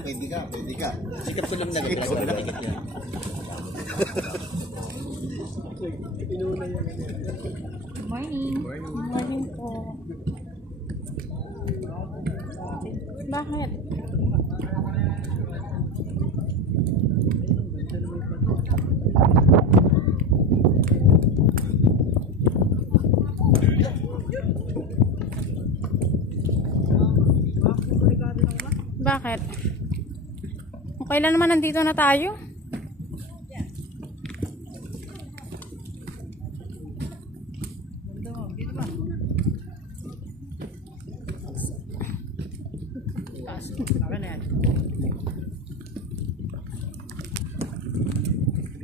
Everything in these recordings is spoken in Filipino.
Pwede ka, pwede ka. Sikap ko lang nagagawin ko na tikit yan. Morning. Morning po. Bakit? Bakit? Kailan naman nandito na tayo?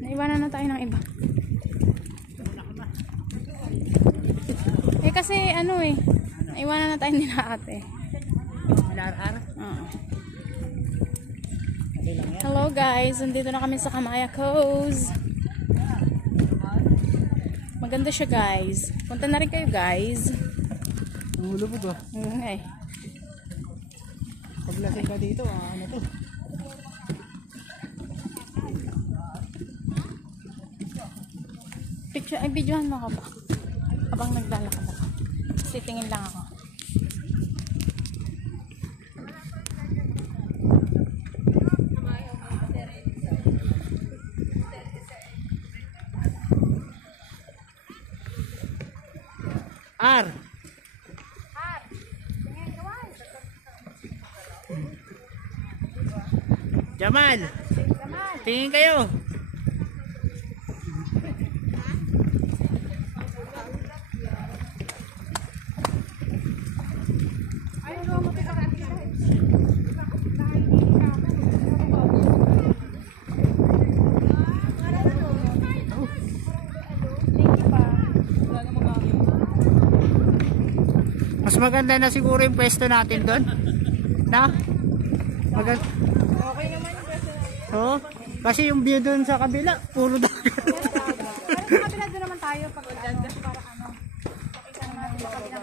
Naiwanan na tayo ng iba. Eh kasi ano eh, naiwanan na tayo nila ate. Hello guys, nandito na kami sa Kamaya Coves. Maganda siya guys. Punta na rin kayo guys. Ang hulo po ba? Okay. Paglasing ka dito, ano to? Picture, ay videohan mo ka ba? Habang naglalakad ako. Kasi tingin lang ako. R. Jamal. Tingin kayo. Mas maganda na siguro yung pwesto natin doon. Na? Maganda. Okay naman yung kasi. Oo. Kasi yung view doon sa kabila, puro dagat. Pero sa kabila doon naman tayo pag para ano. Pakita naman sa kabila.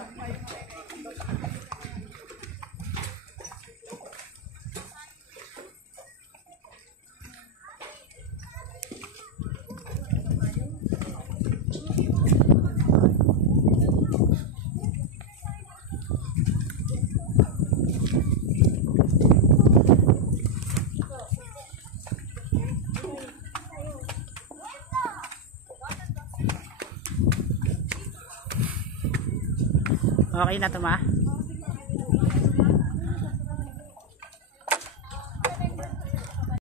Okay na to ma?